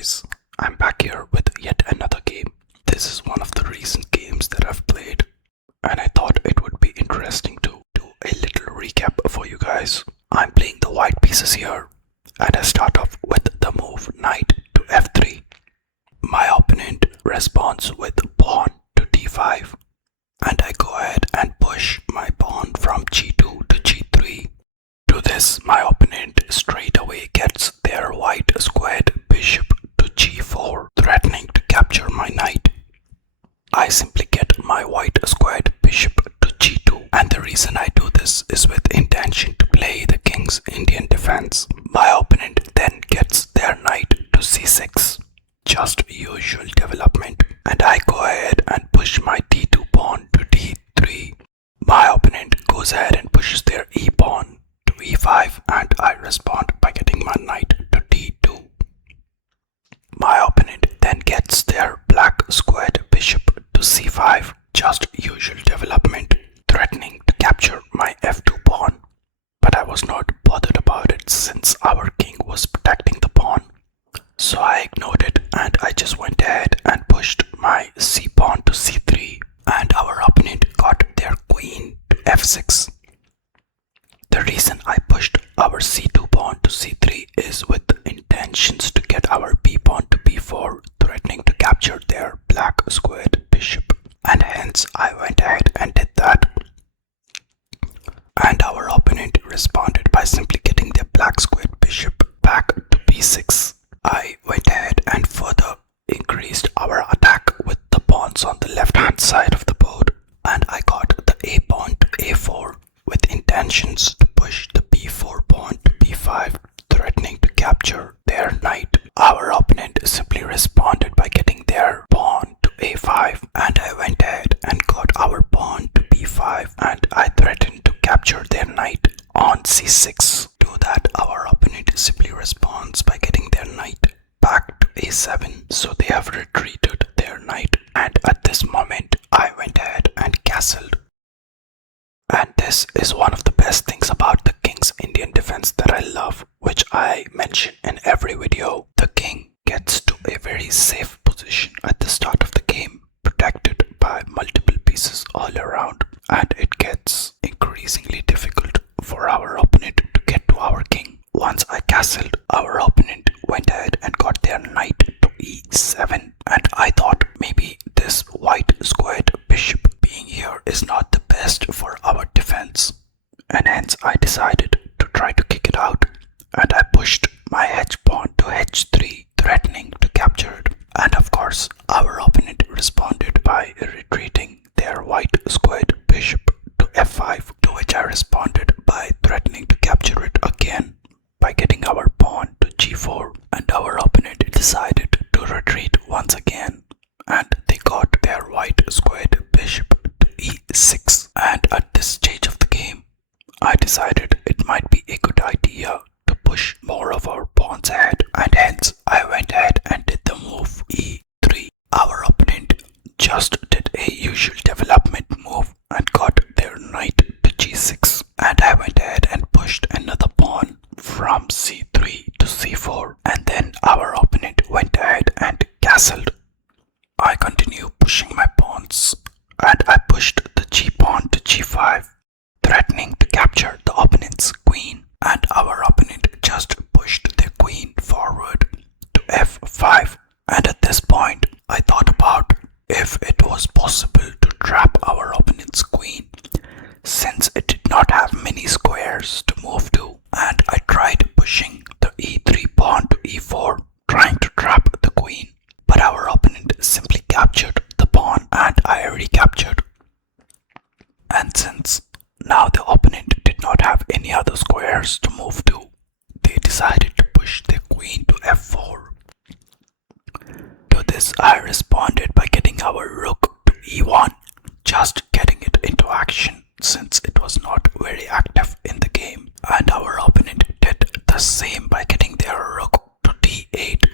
guys, I'm back here with yet another game. This is one of the recent games that I've played, and I thought it would be interesting to do a little recap for you guys. I'm playing the white pieces here, and I start off with the move knight to f3. My opponent responds with pawn to d5, and I go ahead and push my pawn from g2 to g3. To this, my opponent straight away gets their white squared bishop to g4, threatening to capture my knight. I simply get my white squared bishop to g2, and the reason I do this is with intention to play the king's Indian defense. My opponent then gets their knight to c6, just usual development, and I go ahead and push my d2 pawn to d3. My opponent goes ahead and pushes their e pawn to e5, and I respond by getting my knight to d2. My opponent then gets their black squared bishop to c5, just usual development, threatening to capture my f2 pawn. But I was not bothered about it since our king was protecting the pawn. So I ignored it and I just went ahead and pushed my c pawn to c3, and our opponent got their queen to f6. The reason I pushed our c2 pawn to c3 is with intentions to get our b pawn to b4, threatening to capture their black squared bishop, and hence I went ahead and did that. And our opponent responded by simply getting their black squared bishop back to b6. I went ahead and further increased our attack with the pawns on the left hand side of the board, and I got the a pawn to a4 with intentions to push the b4 pawn to b5, threatening to capture their knight. Our opponent simply responded by getting their pawn to a5, and I went ahead and got our pawn to b5, and I threatened to capture their knight on c6. To that, our opponent simply responds by getting their knight back to a7, so they have retreated their knight, and at this moment I went ahead and castled. And this is one of the best things about the king's Indian defense that I love, which I mention in every video. The king gets to a very safe position at the start of the game, protected by multiple pieces all around, and it gets increasingly difficult for our opponent to get to our king. Once I castled, our opponent went ahead and got their knight to e7, and I thought maybe this white squared bishop being here is not the best for our defense, and hence I decided to try to kick it out, and I pushed my h pawn to h3, threatening to capture it. And of course, our opponent responded by retreating their white squared bishop to f5, to which I responded by threatening to capture it again by getting our pawn to g4, and our opponent decided to retreat once again, and they got their white squared bishop to e6. And at this stage of the game, I decided it might be a good idea to push more of our pawns ahead, and hence I went ahead and did the move e3. Our opponent just did a usual development move and got their knight to g6, and I went ahead and pushed another pawn from c3 to c4, and then our opponent went ahead and castled. I continue pushing my pawns, and I pushed the g pawn to g5, threatening to capture the opponent's queen, and our opponent just pushed their queen forward to f5. And at this point, I thought about if it was possible to trap our opponent's queen, since it did not have many squares to move to, and I tried pushing the e3 pawn to e4, trying to trap the queen, but our opponent simply captured the pawn and I recaptured. And since now the opponent did not have any other squares to move to, they decided to push their queen to f4. To this, I responded by getting our rook to e1, just getting it into action since it was not very active in the game, and our opponent did the same by getting their rook to d8,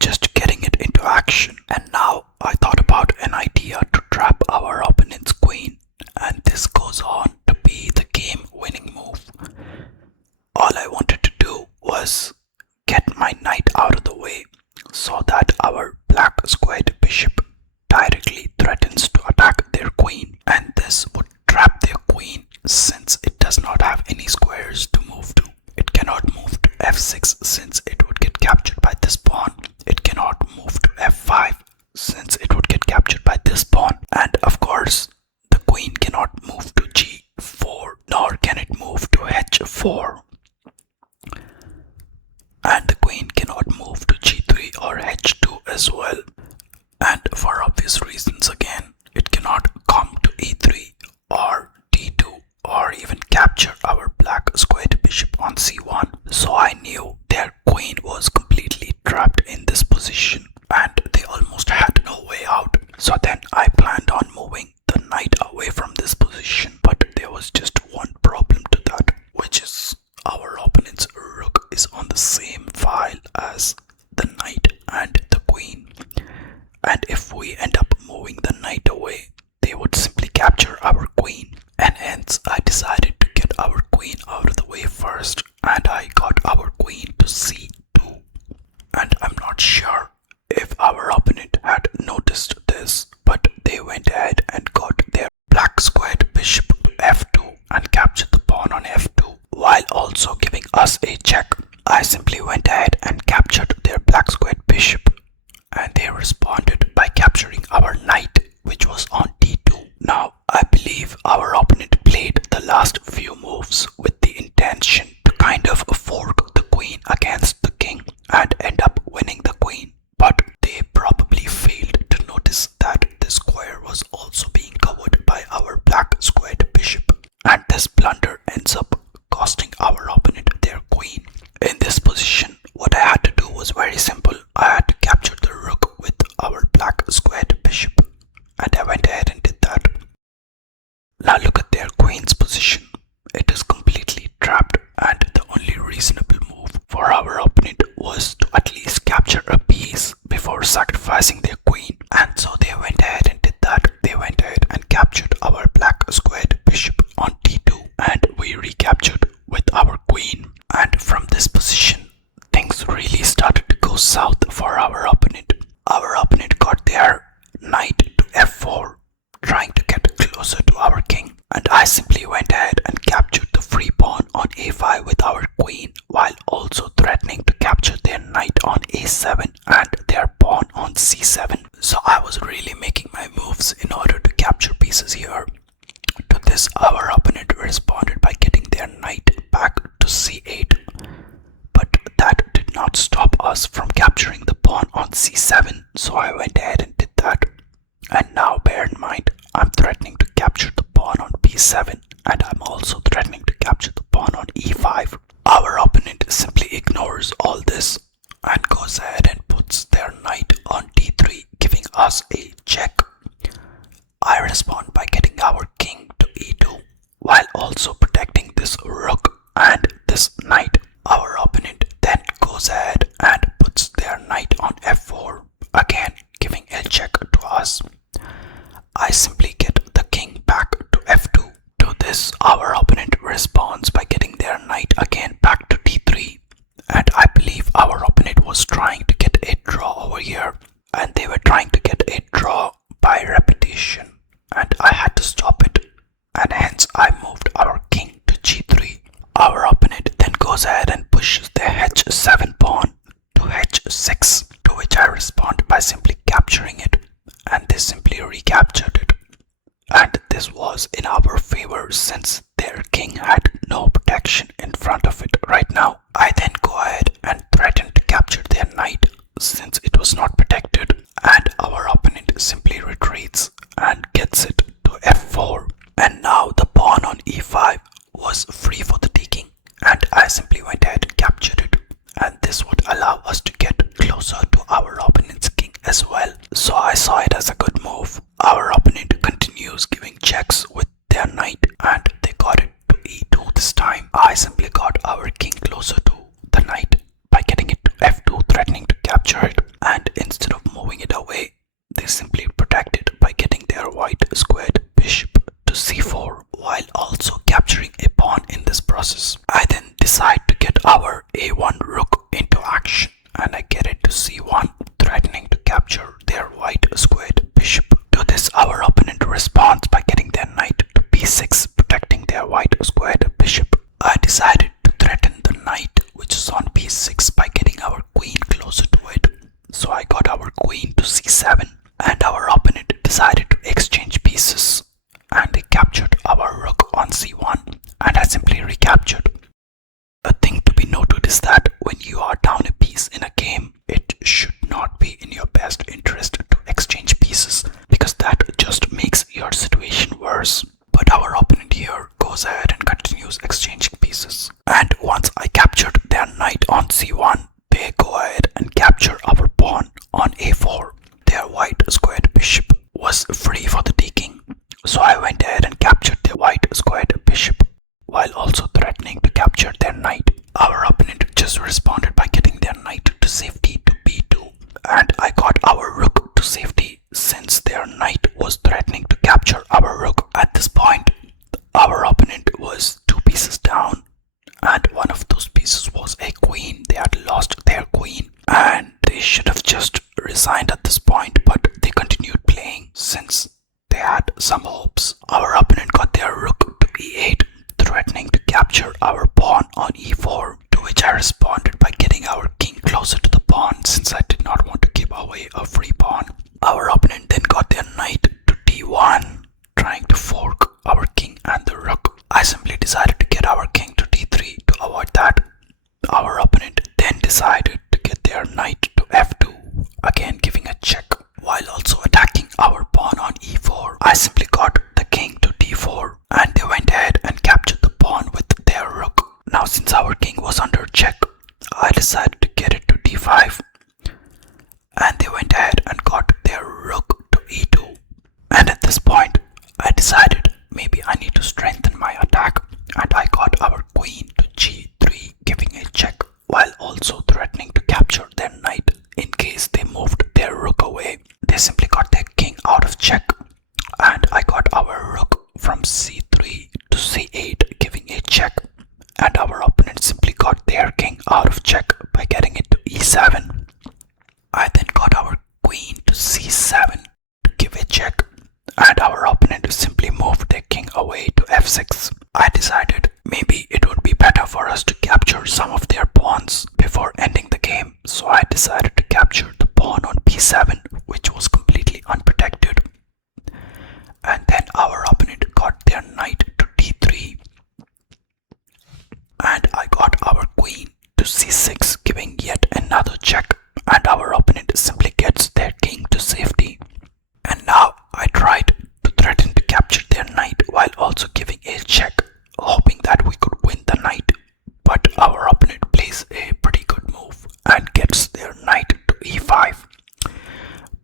just getting it into action. And now I thought about an idea to trap our opponent's queen, and this goes on to be the game winning move. All I wanted to do was get my knight out of the way and if we end up moving the knight away, they would simply capture our queen. And hence I decided to get our queen out of the way first, and I got our queen to c2. And I'm not sure if our opponent had noticed this, but they went ahead and got their black squared bishop to f2 and captured the pawn on f2 while also giving us a check. I simply went ahead and captured their black squared bishop, and they responded by capturing our knight, which was on d2. Now, I believe our opponent played the last few moves with the intention to kind of fork the queen against the king and end up winning the queen. But they probably failed to notice that the square was also being covered by our black squared bishop. And this blunder ends up costing our opponent their queen. In this position, what I had to do was very simple. I had to capture the rook with our black squared bishop, and I went ahead and did that. Now look at their queen's position. It is completely trapped, and the only reasonable move for our opponent was to at least capture a piece before sacrificing their queen. And so they went ahead and did that. They went ahead and captured our black squared bishop on d2, and we recaptured with our queen. And from this position, things really started to go south for our opponent. Our opponent got their knight to f4, trying to get closer to our king, and I simply went ahead and captured the free pawn on a5 with our queen, while also threatening to capture their knight on a7 and their pawn on c7. So I was really making my moves in order to capture pieces here. To this, our opponent responded by getting their knight back to c8, but that did not stop us from capturing the pawn on c7, so I went ahead and did that. And now bear in mind, I'm threatening to capture the pawn on b7, and I'm also threatening to capture the pawn on e5. Our opponent simply ignores all this and goes ahead and puts their knight on d3, giving us a check. I respond by getting our king to e2 while also protecting this rook and this knight. Our opponent then goes ahead and puts their knight on f4, again giving a check to us. I simply get the king back to f2. To this, our opponent responds by getting their knight again back to d3, and I believe our opponent was trying to get a draw over here, and they were trying to get a draw by repetition, and I had to stop it, and hence I moved our king to g3. Our opponent then goes ahead and pushes the h7 pawn to h6, to which I respond by simply capturing it, and they simply recaptured it. And this was in our favor since their king had no protection in front of it right now. I then go ahead and threaten to capture their knight since it was not protected, and our opponent simply retreats and gets it to f4. And now the pawn on e5 was free for the taking, and I simply went ahead and captured it, and this would allow us to get closer to our opponent's king as well. So I saw it as a good move. Our opponent continues giving checks with their knight, and they got it to e2 this time. I simply got our king closer to the knight by getting it to f2, threatening to capture it, and instead of moving it away, they simply protect it by getting their white squared bishop to c4 while also capturing a pawn in this process. I then decide to get our a1 rook into action, and I get it to c1, threatening to capture their white squared bishop. To this, our opponent responds by getting their knight to b6, protecting their white squared bishop. I decided to threaten the knight, which is on b6, by getting our queen closer to it. So I got our queen to c7, and our opponent decided to exchange pieces, and they captured our rook on c1, and I simply recaptured. A thing to be noted is that when you are down a piece in a game, it should not be in your best interest to exchange pieces, because that just makes your situation worse. But our opponent here goes ahead and continues exchanging pieces, and once I captured their knight on c1, they go ahead and capture our pawn on a4. Their white squared bishop was free for the taking, so I went ahead and captured their white squared bishop while also threatening to capture their knight. Our opponent just responded by getting their knight to safety to b2, and I got our rook to safety was threatening to capture our rook. At this point, our opponent was 2 pieces down, and one of those pieces was a queen. They had lost their queen, and they should have just resigned at this point, but they continued playing since they had some hopes. Our opponent got their rook to e8, threatening to capture our pawn on e4, to which I responded by getting our king closer to the pawn since I did not want to give away a free pawn. Our opponent then got their knight to d1, trying to fork our king and the rook. I simply decided to get our king to d3 to avoid that. Our opponent then decided to get their knight to f2, again giving a check, while also attacking our pawn on e4. I simply got the king to d4, and they went ahead and captured the pawn with their rook. Now since our king was under check, I decided to get it to d5, and they went ahead and got their rook to e2. And at this point, I decided maybe I need to strengthen my attack, and I got our queen to g3, giving a check, while also threatening to capture their knight in case they moved their rook away. They simply got their king out of check, and I got our rook from c3 to c8, giving a check, and our opponent simply got their king out of check by getting it to e7. I then got our queen to c7 to give a check, and our opponent simply moved their king away to f6. I decided maybe it would be better for us to capture some of their pawns before ending the game, so I decided to capture the pawn on b7, which was completely unprotected. And then our opponent got their knight to d3, and I got our queen to c6, giving yet another check, and our opponent simply gets their king to safety. And now I tried to threaten to capture their knight while also giving a check, hoping that we could win the knight, but our opponent plays a pretty good move and gets their knight to e5,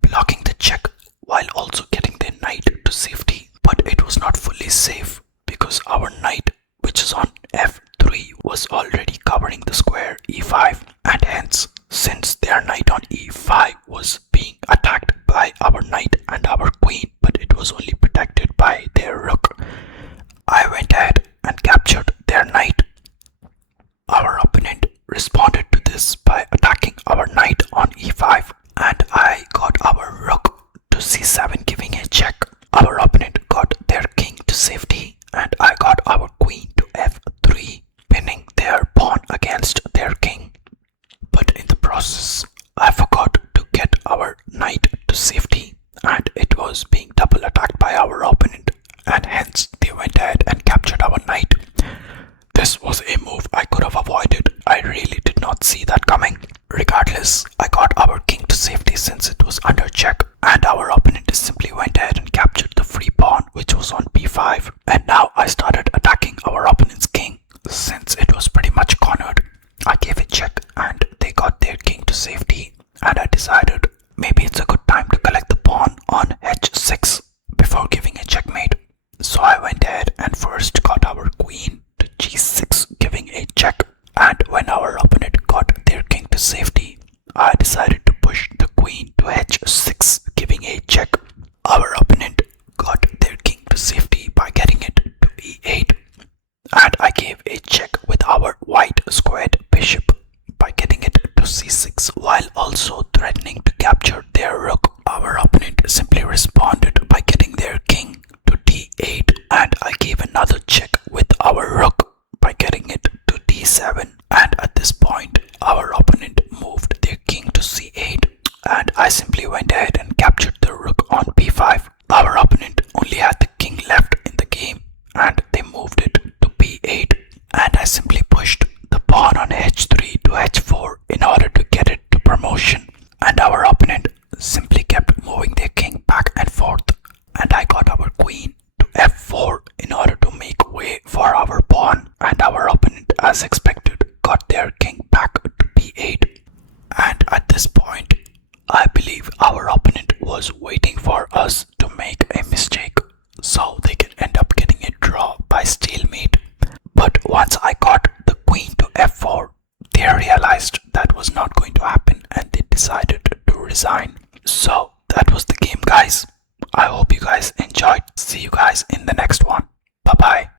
blocking the check while also getting their knight to safety. But it was not fully safe because our knight, which is on f3, was already covering the square e5, and hence, since their knight on e5 was being attacked by our knight and our queen, but it was only protected by their rook, I went ahead and captured their knight. Our opponent responded to this by attacking our knight on e5, and I got our rook to c7, giving a check. Our opponent got their king to safety, and I got our queen to f3, pinning their pawn against their king. But in the process, I forgot to get our knight to safety, and it was being double attacked by our opponent, and hence they went ahead and captured our knight. This was a move I could have avoided. I really did not see that coming. Regardless, I got our king to safety since it was under check, and our opponent simply went ahead and captured the free pawn, which was on b5. And now I started attacking our opponent's king since it was pretty much cornered. I gave a check and they got their king to safety, and I decided maybe it's a good time to collect the pawn on h6 before giving a checkmate. So I went ahead and first got our queen to g6, giving a check, and when our opponent got their king to safety, I decided to push the queen to h6, giving a check. Our opponent got their king to safety by getting it to e8, and I gave a check with our white squared bishop by getting it to c6, while also threatening to capture their rook. Our opponent simply responded by getting their king to d8, and I gave another check with our rook by getting it to d7. And at this point, our opponent moved their king to c8, and I simply went ahead and captured the rook on b5. Our opponent only had the king left in the game, and they moved it to b8, and I simply pushed the pawn on h3 to h4 in order to get it to promotion, and our opponent simply kept moving their king back and forth, and I got our queen to f4 in order to make way for our pawn, and our opponent, as expected, got their king back to b8. And at this point, I believe our opponent was waiting for us to make a mistake so they could end up getting a draw by stalemate. But once I got the queen to f4, they realized that was not going to happen and they decided to resign. So that was the game, guys. I hope you guys enjoyed. See you guys in the next one. Bye bye.